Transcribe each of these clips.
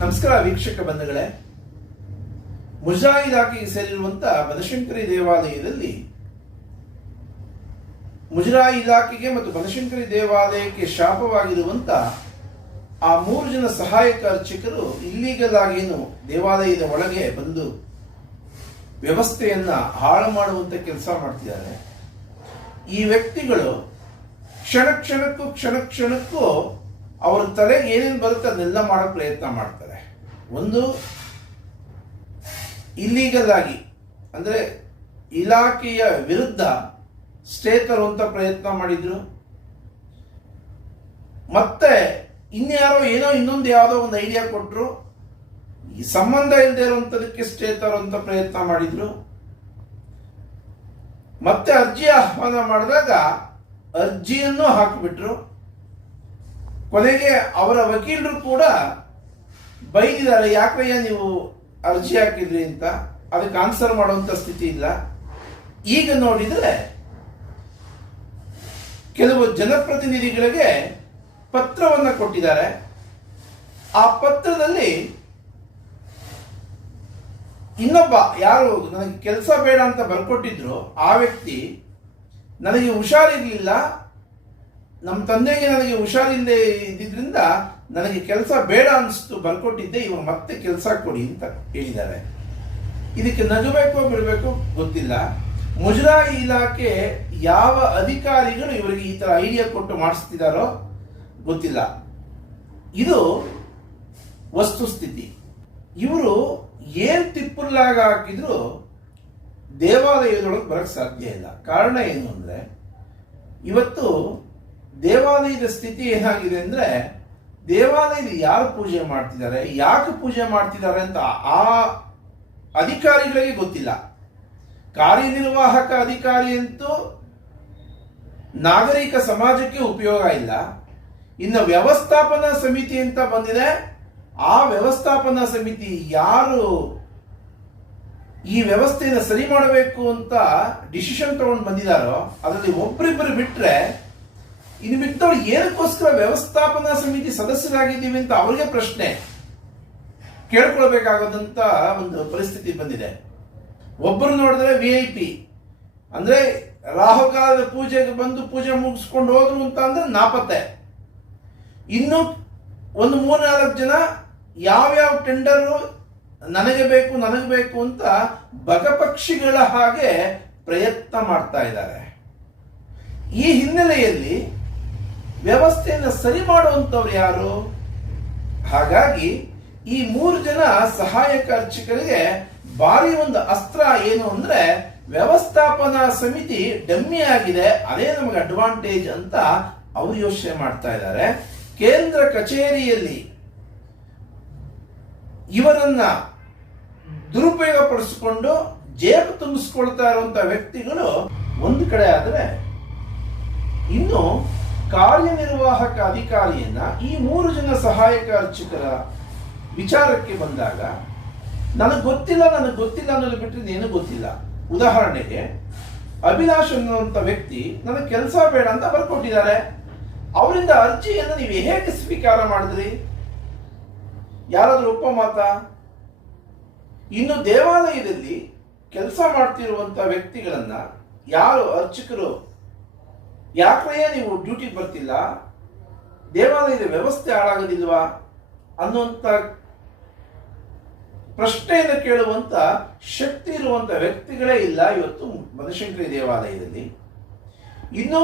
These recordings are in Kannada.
ನಮಸ್ಕಾರ ವೀಕ್ಷಕ ಬಂಧುಗಳೇ. ಮುಜರಾಯಿ ಇಲಾಖೆಗೆ ಸೇರಿರುವಂತಹ ಬನಶಂಕರಿ ದೇವಾಲಯದಲ್ಲಿ ಮುಜರಾಯಿ ಇಲಾಖೆಗೆ ಮತ್ತು ಬನಶಂಕರಿ ದೇವಾಲಯಕ್ಕೆ ಶಾಪವಾಗಿರುವಂತಹ ಆ 3 ಜನ ಸಹಾಯಕ ಅರ್ಚಕರು ಇಲ್ಲೀಗಲ್ ಆಗೇನು ದೇವಾಲಯದ ಒಳಗೆ ಬಂದು ವ್ಯವಸ್ಥೆಯನ್ನ ಹಾಳು ಮಾಡುವಂತ ಕೆಲಸ ಮಾಡ್ತಿದ್ದಾರೆ. ಈ ವ್ಯಕ್ತಿಗಳು ಕ್ಷಣ ಕ್ಷಣಕ್ಕೂ ಅವರ ತಲೆಗೆ ಏನೇನು ಬರುತ್ತೆ ಅದನ್ನೆಲ್ಲ ಮಾಡೋ ಪ್ರಯತ್ನ ಮಾಡ್ತಾರೆ. ಒಂದು, ಇಲ್ಲೀಗಲ್ ಆಗಿ ಅಂದ್ರೆ ಇಲಾಖೆಯ ವಿರುದ್ಧ ಸ್ಟೇ ತರುವಂತ ಪ್ರಯತ್ನ ಮಾಡಿದ್ರು. ಮತ್ತೆ ಇನ್ಯಾರೋ ಇನ್ನೊಂದು ಯಾವುದೋ ಒಂದು ಐಡಿಯಾ ಕೊಟ್ಟರು, ಈ ಸಂಬಂಧ ಇಲ್ಲದೆ ಇರುವಂತದಕ್ಕೆ ಸ್ಟೇ ತರುವಂತ ಪ್ರಯತ್ನ ಮಾಡಿದ್ರು. ಮತ್ತೆ ಅರ್ಜಿ ಆಹ್ವಾನ ಮಾಡಿದಾಗ ಅರ್ಜಿಯನ್ನು ಹಾಕಿಬಿಟ್ರು. ಕೊನೆಗೆ ಅವರ ವಕೀಲರು ಕೂಡ ಬೈದಿದ್ದಾರೆ, ಯಾಕಯ್ಯ ನೀವು ಅರ್ಜಿ ಹಾಕಿದ್ರಿ ಅಂತ. ಅದಕ್ಕೆ ಆನ್ಸರ್ ಮಾಡುವಂತ ಸ್ಥಿತಿ ಇಲ್ಲ. ಈಗ ನೋಡಿದ್ರೆ ಕೆಲವು ಜನಪ್ರತಿನಿಧಿಗಳಿಗೆ ಪತ್ರವನ್ನ ಕೊಟ್ಟಿದ್ದಾರೆ. ಆ ಪತ್ರದಲ್ಲಿ ಇನ್ನೊಬ್ಬ ಯಾರು ನನಗೆ ಕೆಲಸ ಬೇಡ ಅಂತ ಬರ್ಕೊಟ್ಟಿದ್ರು ಆ ವ್ಯಕ್ತಿ, ನನಗೆ ಹುಷಾರಿರ್ಲಿಲ್ಲ, ನಮ್ಮ ತಂದೆಗೆ ನನಗೆ ಹುಷಾರಿಲ್ಲದೆ ಇದ್ದಿದ್ರಿಂದ ನನಗೆ ಕೆಲಸ ಬೇಡ ಅನಿಸ್ತು, ಬರ್ಕೊಟ್ಟಿದ್ದೆ, ಇವಾಗ ಮತ್ತೆ ಕೆಲಸ ಕೊಡಿ ಅಂತ ಹೇಳಿದ್ದಾರೆ. ಇದಕ್ಕೆ ನಗಬೇಕೋ ಬಿಡಬೇಕೋ ಗೊತ್ತಿಲ್ಲ. ಮುಜರಾಯಿ ಇಲಾಖೆ ಯಾವ ಅಧಿಕಾರಿಗಳು ಇವರಿಗೆ ಈ ತರ ಐಡಿಯಾ ಕೊಟ್ಟು ಮಾಡಿಸ್ತಿದಾರೋ ಗೊತ್ತಿಲ್ಲ. ಇದು ವಸ್ತುಸ್ಥಿತಿ. ಇವರು ಏನ್ ತಿಪ್ಪುರ್ಲಾಗ ಹಾಕಿದ್ರು ದೇವಾಲಯದೊಳಗೆ ಬರಕ್ ಸಾಧ್ಯ ಇಲ್ಲ. ಕಾರಣ ಏನು ಅಂದ್ರೆ, ಇವತ್ತು ದೇವಾಲಯದ ಸ್ಥಿತಿ ಏನಾಗಿದೆ ಅಂದ್ರೆ, ದೇವಾಲಯದ ಯಾರು ಪೂಜೆ ಮಾಡ್ತಿದ್ದಾರೆ, ಯಾಕೆ ಪೂಜೆ ಮಾಡ್ತಿದ್ದಾರೆ ಅಂತ ಆ ಅಧಿಕಾರಿಗಳಿಗೆ ಗೊತ್ತಿಲ್ಲ. ಕಾರ್ಯನಿರ್ವಾಹಕ ಅಧಿಕಾರಿ ಅಂತೂ ನಾಗರಿಕ ಸಮಾಜಕ್ಕೆ ಉಪಯೋಗ ಇಲ್ಲ. ಇನ್ನು ವ್ಯವಸ್ಥಾಪನಾ ಸಮಿತಿ ಅಂತ ಬಂದಿದೆ. ಆ ವ್ಯವಸ್ಥಾಪನಾ ಸಮಿತಿ ಯಾರು ಈ ವ್ಯವಸ್ಥೆಯನ್ನು ಸರಿ ಮಾಡಬೇಕು ಅಂತ ಡಿಸಿಷನ್ ತಗೊಂಡು ಬಂದಿದಾರೋ ಅದರಲ್ಲಿ ಒಬ್ಬರಿಬ್ಬರು ಬಿಟ್ರೆ ಇನ್ನು ಮಿಕ್ಕವ್ರು ಏನಕ್ಕೋಸ್ಕರ ವ್ಯವಸ್ಥಾಪನಾ ಸಮಿತಿ ಸದಸ್ಯರಾಗಿದ್ದೀವಿ ಅಂತ ಅವರಿಗೆ ಪ್ರಶ್ನೆ ಕೇಳ್ಕೊಳ್ಬೇಕಾಗೋದಂತ ಒಂದು ಪರಿಸ್ಥಿತಿ ಬಂದಿದೆ. ಒಬ್ಬರು ನೋಡಿದ್ರೆ VIP ಅಂದ್ರೆ ರಾಹುಕಾಲದ ಪೂಜೆಗೆ ಬಂದು ಪೂಜೆ ಮುಗಿಸ್ಕೊಂಡು ಹೋದ್ರು ಅಂತ ಅಂದ್ರೆ ನಾಪತ್ತೆ. ಇನ್ನು ಒಂದು 3-4 ಜನ ಯಾವ್ಯಾವ ಟೆಂಡರ್ ನನಗೆ ಬೇಕು ಅಂತ ಬಗಪಕ್ಷಿಗಳ ಹಾಗೆ ಪ್ರಯತ್ನ ಮಾಡ್ತಾ ಇದ್ದಾರೆ. ಈ ಹಿನ್ನೆಲೆಯಲ್ಲಿ ವ್ಯವಸ್ಥೆಯನ್ನು ಸರಿ ಮಾಡುವಂತವ್ರು ಯಾರು? ಹಾಗಾಗಿ ಈ 3 ಜನ ಸಹಾಯಕ ಅರ್ಚಕರಿಗೆ ಭಾರಿ ಒಂದು ಅಸ್ತ್ರ ಏನು ಅಂದ್ರೆ, ವ್ಯವಸ್ಥಾಪನಾ ಸಮಿತಿ ಡಮ್ಮಿ ಆಗಿದೆ, ಅದೇ ನಮಗೆ ಅಡ್ವಾಂಟೇಜ್ ಅಂತ ಅವರು ಯೋಚನೆ ಮಾಡ್ತಾ ಇದ್ದಾರೆ. ಕೇಂದ್ರ ಕಚೇರಿಯಲ್ಲಿ ಇವರನ್ನ ದುರುಪಯೋಗ ಪಡಿಸಿಕೊಂಡು ಜೇಬು ತುಂಬಿಸ್ಕೊಳ್ತಾ ಇರುವಂತಹ ವ್ಯಕ್ತಿಗಳು ಒಂದು ಕಡೆ ಆದ್ರೆ, ಇನ್ನು ಕಾರ್ಯನಿರ್ವಾಹಕ ಅಧಿಕಾರಿಯನ್ನ ಈ 3 ಜನ ಸಹಾಯಕ ಅರ್ಚಕರ ವಿಚಾರಕ್ಕೆ ಬಂದಾಗ ನನಗೆ ಗೊತ್ತಿಲ್ಲ ಅನ್ನೋದು ಬಿಟ್ಟರೆ ಏನು ಗೊತ್ತಿಲ್ಲ. ಉದಾಹರಣೆಗೆ ಅಭಿಲಾಷ್ ಅನ್ನುವಂಥ ವ್ಯಕ್ತಿ ನನಗೆ ಕೆಲಸ ಬೇಡ ಅಂತ ಬರ್ಕೊಟ್ಟಿದ್ದಾರೆ. ಅವರಿಂದ ಅರ್ಜಿಯನ್ನು ನೀವು ಹೇಗೆ ಸ್ವೀಕಾರ ಮಾಡಿದ್ರಿ? ಯಾರಾದ್ರೂ ಒಪ್ಪ ಮಾತಾ? ಇನ್ನು ದೇವಾಲಯದಲ್ಲಿ ಕೆಲಸ ಮಾಡ್ತಿರುವಂತ ವ್ಯಕ್ತಿಗಳನ್ನ ಯಾರು ಅರ್ಚಕರು, ಯಾಕ್ರೆಯೇ ನೀವು ಡ್ಯೂಟಿಗೆ ಬರ್ತಿಲ್ಲ, ದೇವಾಲಯದ ವ್ಯವಸ್ಥೆ ಹಾಳಾಗೋದಿಲ್ವಾ ಅನ್ನುವಂತ ಪ್ರಶ್ನೆಯನ್ನು ಕೇಳುವಂತ ಶಕ್ತಿ ಇರುವಂತ ವ್ಯಕ್ತಿಗಳೇ ಇಲ್ಲ ಇವತ್ತು ಬನಶಂಕರಿ ದೇವಾಲಯದಲ್ಲಿ. ಇನ್ನು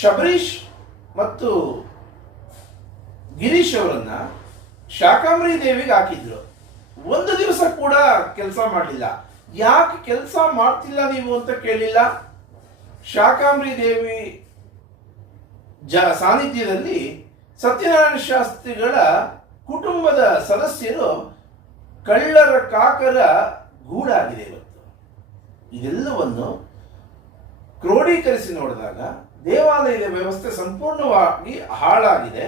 ಶಬರೀಶ್ ಮತ್ತು ಗಿರೀಶ್ ಅವರನ್ನ ಶಾಕಾಂಬರಿ ದೇವಿಗೆ ಹಾಕಿದ್ರು. ಒಂದು ದಿವಸ ಕೂಡ ಕೆಲಸ ಮಾಡಲಿಲ್ಲ. ಯಾಕೆ ಕೆಲಸ ಮಾಡ್ತಿಲ್ಲ ನೀವು ಅಂತ ಕೇಳಿಲ್ಲ. ಶಾಕಾಂಬರಿ ದೇವಿ ಸಾನ್ನಿಧ್ಯದಲ್ಲಿ ಸತ್ಯನಾರಾಯಣ ಶಾಸ್ತ್ರಿಗಳ ಕುಟುಂಬದ ಸದಸ್ಯರು ಕಳ್ಳರ ಕಾಕರ ಗೂಡಾಗಿದೆ ಇವತ್ತು. ಇದೆಲ್ಲವನ್ನು ಕ್ರೋಢೀಕರಿಸಿ ನೋಡಿದಾಗ ದೇವಾಲಯದ ವ್ಯವಸ್ಥೆ ಸಂಪೂರ್ಣವಾಗಿ ಹಾಳಾಗಿದೆ.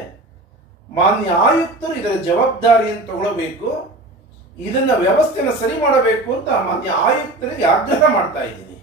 ಮಾನ್ಯ ಆಯುಕ್ತರು ಇದರ ಜವಾಬ್ದಾರಿಯನ್ನು ತಗೊಳ್ಳಬೇಕು, ಇದನ್ನ ವ್ಯವಸ್ಥೆಯನ್ನು ಸರಿ ಮಾಡಬೇಕು ಅಂತ ಮಾನ್ಯ ಆಯುಕ್ತರಿಗೆ ಆಗ್ರಹ ಮಾಡ್ತಾ ಇದ್ದೀನಿ.